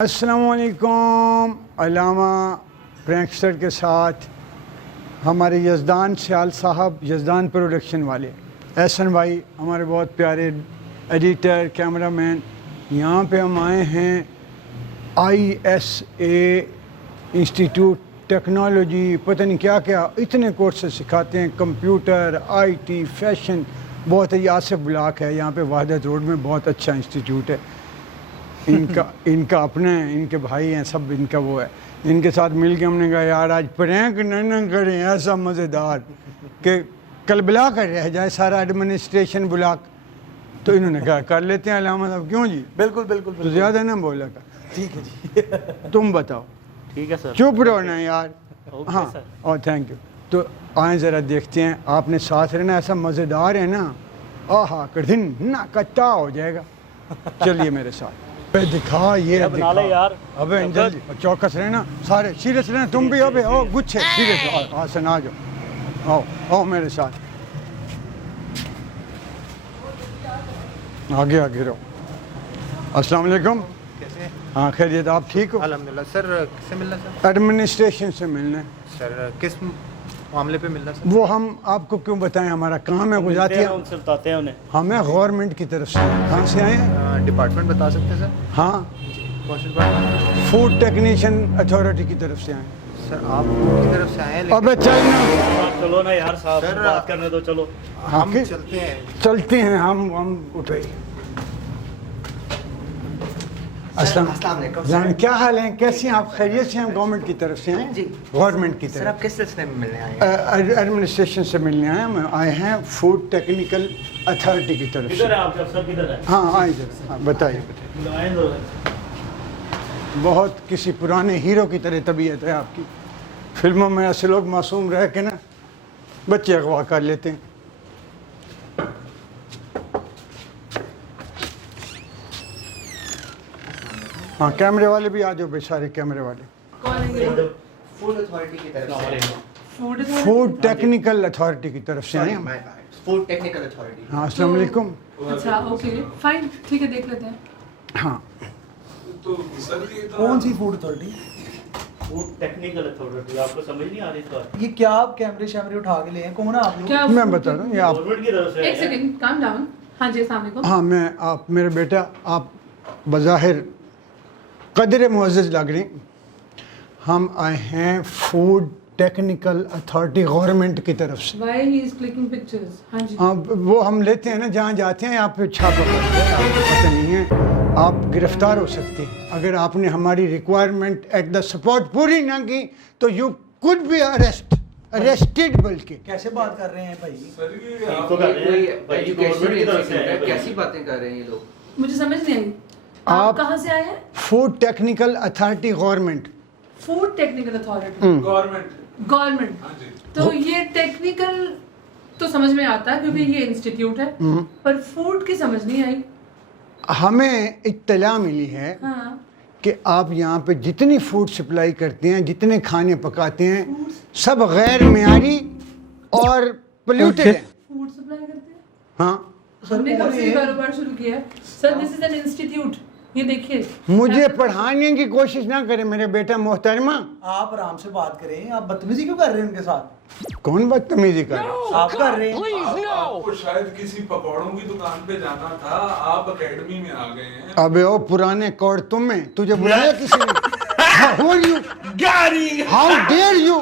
अस्सलामुअलैकुम। अल्लामा प्रैंकस्टर के साथ हमारे यज़दान सियाल साहब, यज़दान प्रोडक्शन वाले, एहसन भाई, हमारे बहुत प्यारे एडिटर, कैमरामैन। यहाँ पे हम आए हैं ISA इंस्टीट्यूट टेक्नोलॉजी, पता नहीं क्या क्या इतने कोर्सेज सिखाते हैं, कंप्यूटर, IT, फैशन, बहुत ही आसिफ ब्लॉक है यहाँ पे वहदत रोड में, बहुत अच्छा इंस्टीट्यूट है। इनका अपना है, इनके भाई हैं सब, इनका वो है। इनके साथ मिल के हमने कहा यार आज प्रैंक न करें ऐसा मज़ेदार कि कल ब्लॉक रह जाए सारा एडमिनिस्ट्रेशन ब्लॉक। तो इन्होंने कहा कर लेते हैं अलामा साहब। क्यों जी? बिल्कुल बिल्कुल तो ज़्यादा ना बोला का। ठीक है जी। तुम बताओ। ठीक है सर। चुप रहो ना यार। हाँ सर। और थैंक यू। तो आए ज़रा देखते हैं, आपने साथ रहना, ऐसा मज़ेदार है ना, आहा कठिन ना कच्चा हो जाएगा। चलिए मेरे साथ दिखा ये बना ले यार। अबे जल्दी चौकस रहना, सारे सीरियस रहना, तुम भी। अबे ओ गुच्छे सीरियस। हाँ सुना जाओ, आओ आओ मेरे साथ, आगे आगे रहो। अस्सलाम वालेकुम। कैसे? हाँ खैरियत, आप ठीक हो? अल्हम्दुलिल्लाह। सर किससे मिलना सर? एडमिनिस्ट्रेशन से मिलना है। सर किस मामले पे मिलना सर? वो हम आपको क्यों बताएं, हमारा काम है गुजराती है, उनसे बताते हैं उन्हें। हमें गवर्नमेंट की तरफ से। कहाँ से आए हैं? डिपार्टमेंट बता सकते हैं सर? हाँ कौन सा डिपार्टमेंट? फूड टेक्नीशियन अथॉरिटी की तरफ से आए हैं। सर आप की तरफ से आए हैं अबे चल ना, आप चलो ना यार साहब, सर, बात करने दो, चलो। हाँ हम कि- चलते हैं। चलते हैं हम उठे। अस्सलाम वालेकुम। क्या हाल है, कैसे हैं आप? खैरियत से हैं? गवर्नमेंट की तरफ से हैं? जी। गवर्नमेंट की सर तरफ आप किस सिलसिले में मिलने आए हैं? एडमिनिस्ट्रेशन से मिलने आए हम, आए हैं फूड टेक्निकल अथॉरिटी की तरफ किधर से। है आपके अफसर, किधर है? हाँ आए जरा, हाँ, बताइए। बुलाएं दो। बहुत किसी पुराने हीरो की तरह तबीयत है आपकी। फिल्मों में ऐसे लोग मासूम रह के ना बच्चे अगवा कर लेते हैं। हाँ कैमरे वाले भी आ जाओ भाई, सारे कैमरे वाले। फूड अथॉरिटी की तरफ से। फूड टेक्निकल अथॉरिटी की तरफ से आए हम। Food technical authority. हाँ अस्सलाम वालेकुम। अच्छा ओके फाइन, ठीक है देख लेते हैं। हाँ कौन सी food authority? Food technical authority, आपको समझ नहीं आ रही इस बात? ये क्या आप कैमरे शैमरे उठा के ले हैं? कौन है आप लोग? क्या मैं बता रहा हूँ ये आप। गवर्नमेंट की तरफ से एक सेकंड, काम डाउन। हाँ जी अस्सलाम वालेकुम। हाँ मैं आप, मेरे बेटा आप बज़ाहिर कदर मुअज़्ज़ज़ लग रही। हम आए हैं फूड टेक्निकल अथॉरिटी गवर्नमेंट की तरफ से। Why he is clicking pictures? हाँ जी। हाँ वो हम लेते हैं ना, जहाँ जाते हैं आप पे छापा पड़ता है, आपको पता नहीं है, आप गिरफ्तार हो सकते हैं अगर आपने हमारी रिक्वायरमेंट एट द स्पॉट पूरी ना की तो यू कुड बी अरेस्टेड। बल्कि कैसे बात कर रहे हैं भाई? ठीक तो कर रहे हैं भाई, गवर्नमेंट की तरफ से आए हैं भाई। कैसी बातें कर रहे हैं ये लोग? मुझे समझ नहीं आई, आप- आप कहाँ से आए हैं? Food technical authority government. Food technical authority government. तो ये टेक्निकल तो समझ में आता है क्योंकि ये इंस्टीट्यूट है, पर फूड की समझ नहीं आई। हमें इत्तला मिली है हाँ कि आप यहाँ पे जितनी फूड सप्लाई करते हैं, जितने खाने पकाते हैं, सब गैर मेयारी और पोल्यूटेड हैं। फूड सप्लाई करते हैं। हाँ हमने कब से कारोबार शुरू किया है? Sir this is an institute, ये देखिए। मुझे पढ़ाने की कोशिश ना करें मेरे बेटा मोहतरमा। आप आराम से बात करें। आप बदतमीजी क्यों कर रहे हैं उनके साथ? कौन बदतमीजी कर रहा है? आप कर रहे हैं। आपको शायद किसी पकौड़ों की दुकान पे जाना था, आप एकेडमी में आ गए हैं। अबे ओ पुराने कौड़ तुम में, तुझे बुलाया किसी ने? Who are you? How dare you?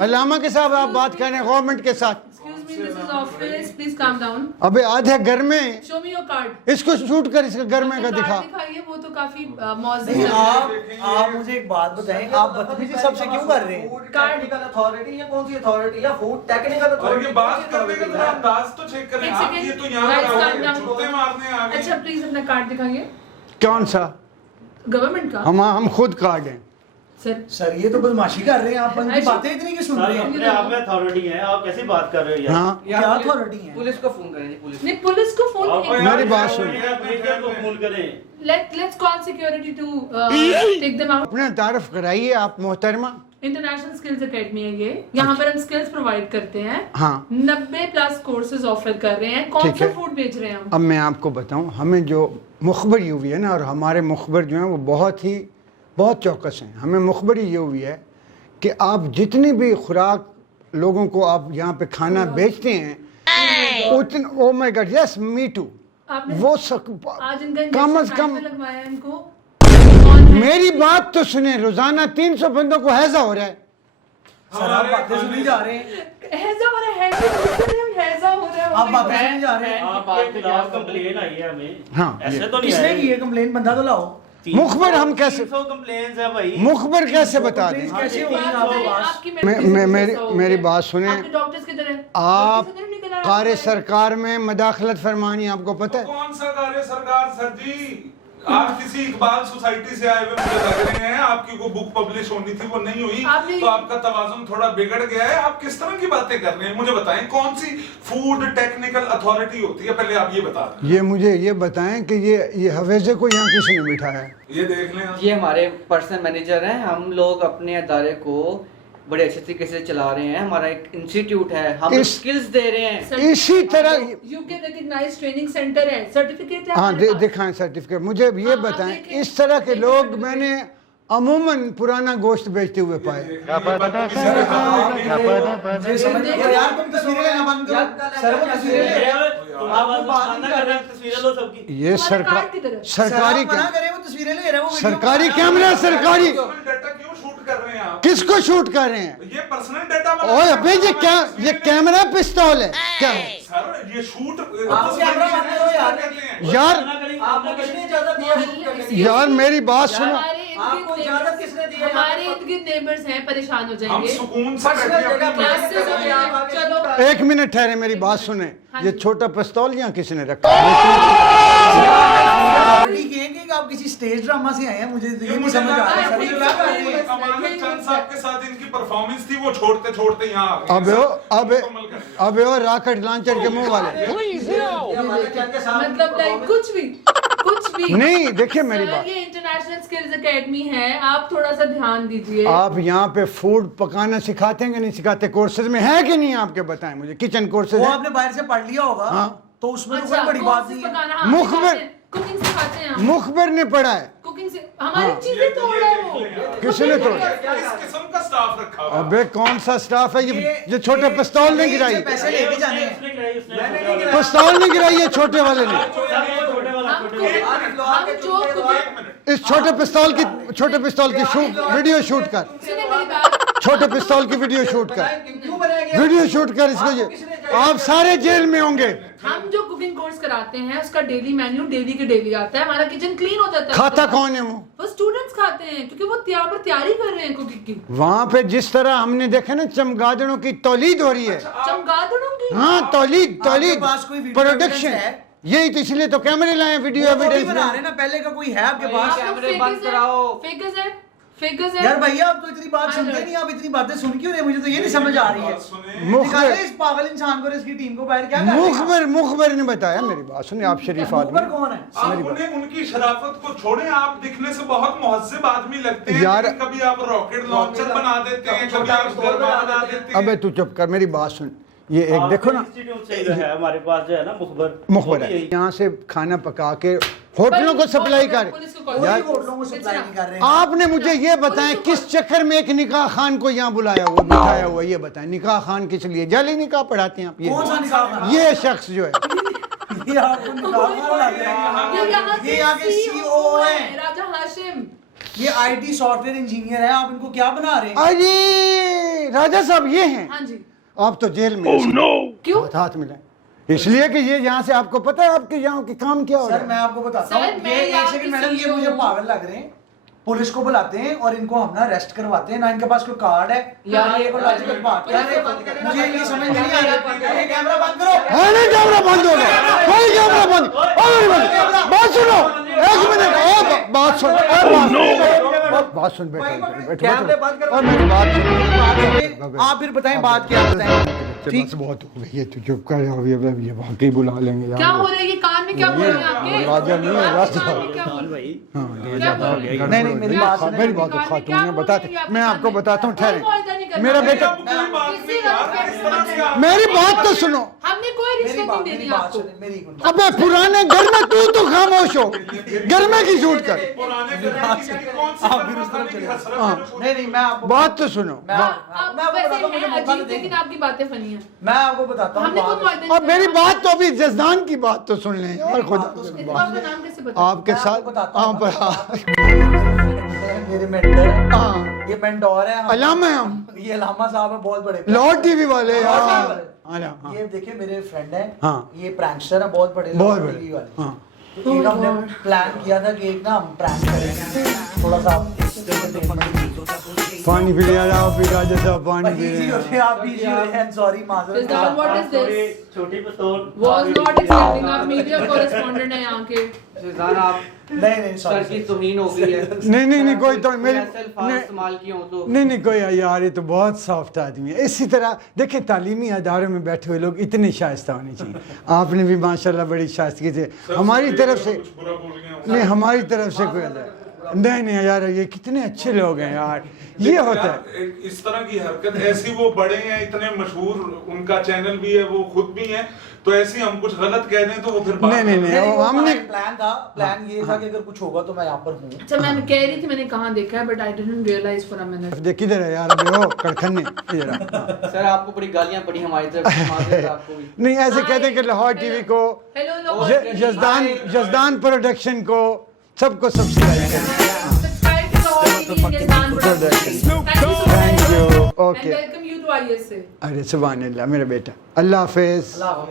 अलामा के साथ आप बात कर रहे हैं गवर्नमेंट के साथ। Excuse me, this is office, please calm down. अबे आधे घर में शो मी योर कार्ड। इसको शूट कर, इसका घर में का दिखा। दिखाइए, वो तो काफी मौजूद नहीं, है। आप मुझे एक बात बताएं, आप बदतमीजी सबसे क्यों कर रहे हैं? फूड टेक्निकल अथॉरिटी या कौन सी अथॉरिटी या फूड टेक्निकल और अथॉरिटी? ये बात करने का जरा अंदाज तो चेक करें। एक आप सेकंड, ये तो यहाँ guys, खड़े calm हो, down. जूते मारने आ गए। अच्छा प्लीज अपना कार्ड दिखाइए, कौन सा? गवर्नमेंट का। हम खुद कार्ड हैं। सर सर ये तो बदमाशी कर रहे हैं। आप उनकी बातें इतनी क्यों सुन सर रहे हैं? अपने आप में अथॉरिटी है, आप कैसी बात कर रहे हो यार? हाँ क्या अथॉरिटी है? पुलिस को फोन करें जी, पुलिस। नहीं, पुलिस को फोन आप मेरी बात सुन। मीडिया को फोन करें। Let's call security to take them out. अपना तारफ कराइए आप मोहतरमा। इंटरनेशनल स्किल्स एकेडमी है ये, यहाँ पर हम स्किल्स प्रोवाइड करते हैं। हाँ 90+ कोर्सेज ऑफर कर रहे हैं। कौन ठीक सा है। फूड बेच रहे हैं हम? अब मैं आपको बताऊं, हमें जो मुखबरी हुई है ना, और हमारे मुखबर जो हैं वो बहुत ही बहुत चौकस हैं। हमें मुखबरी ये हुई है कि आप जितनी भी खुराक लोगों को आप यहाँ पे खाना बेचते हैं उतन oh my god yes me too आपने वो आज इनका कम इंजेक्शन अज कम में लगवाया इनको। कौन है? मेरी बात तो सुने, रोजाना 300 बंदों को हैजा हो रहा है। सर आप बातें सुनी जा रहे हैं, हैजा हो रहा है, हैजा हो रहा है। आप बातें सुनी जा रहे हैं। आपके खिलाफ कंप्लेन आई है हमें। हाँ, ऐसे ये। तो नहीं किसने आई। की है कंप्लेन? बंदा तो लाओ। मुखबर हम कैसे 300 कंप्लेंट्स है भाई। मुखबर कैसे बता दें? कैसे बात होगी बताइए, आवाज? आपकी मेरी बात सुने। आपके डॉक्टर्स किधर है? आप डॉक्टर्स किधर निकल आए? कार्य सरकार में मदाखलत फरमानी आपको पता है? कौन सा कार्य सरकार सर जी? आप किसी इकबाल सोसाइटी से आए हुए मुझे लग रहे हैं। आपकी कोई बुक पब्लिश होनी थी वो नहीं हुई, आपने- तो आपका तवाज़ुन थोड़ा बिगड़ गया है। आप किस तरह की बातें कर रहे हैं मुझे बताएं। कौन सी फूड टेक्निकल अथॉरिटी होती है, पहले आप ये बता दें। ये मुझे ये बताएं कि ये हवेजे को यहाँ किसने बिठाया है? ये देख लें आप। ये हमारे पर्सनल मैनेजर हैं। हम लोग अपने अदारे को बड़े अच्छे तरीके से चला रहे हैं। हमारा एक इंस्टीट्यूट है, हम स्किल्स दे रहे हैं। इसी तरह यूके रिकॉग्नाइज्ड ट्रेनिंग सेंटर है, सर्टिफिकेट है हाँ हमारे पास। दिखाएं सर्टिफिकेट मुझे ये हाँ, आप बताएं। देखें। इस तरह के देखें लोग certificate। मैंने अमूमन पुराना गोश्त बेचते हुए पाए। मुझे समझ नहीं आ रहा यार, तुम तस्वीरें लेना बंद करो। सर वो तस्वीरें ले रहे हो। आप बात नहीं कर रहे, तस्वीरें लो सबकी। ये हमारे सरकार कार्ड की तरफ। सरकारी मना करे वो तस्वीरें ले रहे हो, वो वीडियो सरकारी बना- कैमरा सरकारी डेटा क्यों शूट कर रहे हैं आप? किसको शूट कर रहे हैं? ये पर्सनल डेटा ओए अबे ये कैमरा पिस्तौल है क्या? सर ये शूट आप कैमरा बंद करो यार। यार आपको किसने इजाजत दिया शूट करने की? यार मेरी बात सुनो। हमारे आपको इजाजत किसने दी है? हमारे इर्द गिर्द नेबर्स हैं, परेशान हो हम जाएंगे। सुकून से पर्सनल बैठे जगह अपनी- पर क्लासेस हो आप आगे चलो। शूट कर- एक मिनट ठहरे, मेरी बात सुने। हाँ ये जी। छोटा पिस्तौल यहाँ किसने रखा? ठीक है कि आप किसी स्टेज ड्रामा से आए हैं, मुझे तो ये नहीं मुझे समझ आ लगा रहा है। है, सर, ये ठीक क्या है, कर रहे हैं? ठीक है। अमानत चंद साहब के साथ इनकी परफॉर्मेंस थी, वो छोड़ते छोड़ते यहाँ आ गए। अबे ओ रॉकेट लॉन्चर के मुंह वाले। ये हमारे चैनल के सामने मतलब लाइक कुछ भी नहीं, देखिए मेरी सर, बात। ये इंटरनेशनल स्किल्स एकेडमी है, आप थोड़ा सा ध्यान दीजिए। आप यहाँ पे फूड पकाना सिखाते हैं कि नहीं सिखाते? कोर्सेज में है कि नहीं? आपके बताएं मुझे। किचन कोर्सेज वो है? आपने बाहर से पढ़ लिया होगा, हाँ। तो उसमें तो अच्छा, कोई बड़ी बात नहीं है। पकाना, हाँ, मुखबिर- कुकिंग सिखाते हैं हम। मुखबिर ने पढ़ा है। कुकिंग से हमारी हाँ। चीजें तोड़ रहा है वो। किसने तोड़ा? किस किस्म का स्टाफ रखा हुआ है? अबे कौन सा स्टाफ है ये छोटे पिस्तौल ने गिराई? पैसे लेके जाने हैं। उसने गिराई, उसने मैंने छोटे नहीं वाले। गिराई। पिस्तौल ने गिराई है छोटे वाले ने। सब वो छोटे वाला, हम छोटे वाला। आज लोहा के हम जो चुटके कुकिंग- द्वारा- एक मिनट। इस छोटे पिस्तौल की वीडियो शूट कर। सुनिए मेरी बात। छोटे पिस्तौल की वीडियो शूट कर। क्यों बनाया गया? वीडियो शूट कर इसको। ये आप सारे जेल में होंगे। हम जो कुकिंग कोर्स कराते हैं उसका डेली मेन्यू डेली के डेली आता है। हमारा किचन क्लीन हो जाता है। खाता कौन है वो स्टूडेंट्स खाते हैं क्योंकि वो तैयारी कर रहे हैं कुकिंग की। वहां पे जिस तरह हमने देखा ना चमगादड़ों की तौलीद हो रही है। चमगादड़ों की। हाँ तौलीद आपके पास कोई वीडियो प्रोडक्शन एविडेंस है? यही तो इसलिए तो कैमरे लाए वीडियो वो भी एविडेंस बना रहे हैं ना, पहले का कोई है आपके पास? आप लोग कैमरे बंद कराओ। फिगर्स है। यार भैया आप तो इतनी बात सुनते नहीं, आप इतनी बातें सुन क्यों रहे? मुझे तो ये नहीं समझ आ रही है। बात सुने। दिखाते इस पागल इंसान को और इसकी टीम को बाहर क्या कर रहे हैं? मुखबिर ने बताया। मेरी बात सुनिए, आप शरीफ आदमी मुखबर कौन है? आप उन्हें उनकी शराफत को छोड़ें। आप दिखने से बहुत मुहज्जिब आदमी लगते हैं, यार- लेकिन कभी आप रॉकेट लॉन्चर बना देते हैं, कभी आप दरबार बना देते हैं। अबे तू चुप कर, मेरी बात सुन। ये एक देखो ना, इंस्टीट्यूट से है हमारे पास जो है ना मुखबर मुखबिर है, यहाँ से खाना पका के होटलों को सप्लाई कर। कोई यार होटलों को सप्लाई नहीं कर रहे हैं। आपने मुझे ये बताएं किस चक्कर में एक निकाह खान को यहाँ बुलाया हुआ बिठाया हुआ? ये बताएं निकाह खान किस लिए? जाली निकाह पढ़ाते हैं आप? कौन सा ये निकाह खाना? ये शख्स जो है ये आपको निकाह खाना लग रहा है। ये यहाँ के CEO हैं। राजा हाशिम। ये IT सॉफ्टवेयर इंजीनियर है, आप इनको क्या बना रहे हैं? अरे राजा साहब ये हैं। हाँ जी। आप तो जेल में क्यों? हाथ मिलाए इसलिए कि ये यहाँ से आपको पता है आपके यहाँ के काम क्या हो रहा सर है? मैं आपको बताता सर, हूँ, मैं ये एक यहाँ सेकंड की मैडम, ये CEO मुझे पागल लग रहे हैं। पुलिस को बुलाते हैं और इनको हम ना अरेस्ट करवाते हैं ना, इनके पास कोई कार्ड है यार, ये कोई लॉजिकल बात है। पुलिस को बंद करें ना। मुझे ये समझ नहीं आ रहा। ये कैमरा बंद करो। है नहीं कैमरा बंद होगा? कोई कैमरा बंद? बात सुनो, एक मिनट, बात सुन, बात सुन बेटा, कैमरे बंद करो। और मेरी बात सुन। आप फिर बताएं बात क्या बताएं। ठीक। बस बहुत हो गई है, तू चुप कर। अब ये वाकई बुला लेंगे यार। क्या हो रहा है? ये कान में क्या बोल रहे हैं आपके? राजा नहीं है, आपके राजा। कान में क्या बोल रहे भाई हैं? क्या बोल रहे हैं? नहीं, मेरी बात सुने। मेरी बात कान में खातून क्या ने बोल बताते, रही है मैं आपके आपको कान में? बताता हूँ, कोई ठहरे। मुआवजा नहीं करना। मेरा बेटा, अब कोई बात किसी नहीं का यार, इस तरह से आप- मेरी बात तो सुनो। हम हमने कोई मेरी रिश्वत बात नहीं देनी मेरी बात आपको। सुनिए, मेरी एक मिनट। अबे पुराने घर में तू खामोश हो, घर में की शूट कर। पुराने घर की कौन सी आप फिर उस तरफ चले जाओ। नहीं नहीं, मैं आपको बात तो सुनो। मैं आप मैं आपको वैसे बताता हूँ, मुझे हैं मौका अजीब, दे लेकिन दें। आपकी बातें फनी हैं। मैं आपको बताता हूँ हमने कोई बात। मुआदन और मेरी बात तो अभी जजदान की बात तो सुन लें यार, खुदा इसको आपका नाम कैसे पता? आपके मैं साथ आपको बताता हाँ हूँ। पर मेरे मेंटर हैं, हाँ ये मेंटोर है। अलामा है हम, ये अलामा साहब है, बहुत बड़े लॉर्ड टीवी वाले लॉर्ड हाँ टीवी वाले। हाँ ये देखिए मेरे फ्रेंड हैं, हाँ। ये प्रैंकस्टर हैं, बहुत बड़े बहुत लॉर्ड बड़े टीवी वाले। हाँ। तो एक हमने प्लान किया था कि एक ना हम प्रैंक करेंगे थोड़ा सा पानी पी लिया जाओ, पी राजा साहब पानी पी इजी रहे हो हैं। गए आप, इजी हो गए, सॉरी माजरत। Rizwan, what is this? छोटी पतोल Was not expecting, आप मीडिया कॉरेस्पॉन्डेंट हैं यहाँ के। सुजान आप नहीं नहीं सर की सॉरी। तौहीन हो गई है। नहीं नहीं नहीं, कोई तो मेरी ऐसे अल्फाज नहीं इस्तेमाल किए हो तो नहीं नहीं कोई यार, ये तो बहुत सॉफ्ट आदमी है। इसी तरह देखिए तालीमी अदारों में बैठे हुए लोग इतने शाइस्ता होने चाहिए। आपने भी माशाल्लाह बड़ी शाइस्तगी से हमारी तरफ से, कुछ बुरा बोल गया हूँ। नहीं हमारी तरफ से कोई नहीं नहीं यार, ये कितने अच्छे लोग हैं यार, ये होता है। यार, इस तरह की हरकत ऐसी, वो बड़े हैं, इतने मशहूर, उनका चैनल भी है, वो खुद भी हैं, तो ऐसी हम कुछ गलत कह दें तो वो फिर नहीं नहीं नहीं, वो हमने प्लान था, प्लान ये था कि अगर कुछ होगा तो मैं यहाँ पर हूँ। अच्छा मैं कह रही थी मैंने कहाँ देखा है, but I didn't realise for a minute. देख किधर है यार, अबे ओ कड़खन्ने इधर आ। सर आपको बड़ी गालियां पड़ी हमारी तरफ से, माजरत आपको भी। नहीं ऐसे कहते कि लाहौर टीवी को, हेलो जजदान प्रोडक्शन को, सबको सब्सक्राइब करें। Subscribe to Lahore TV and जजदान production. Thank you, and okay. Welcome you to ISA. अरे सुभान अल्लाह मेरा बेटा, अल्लाह हाफिज। अल्लाह हाफ़िज़।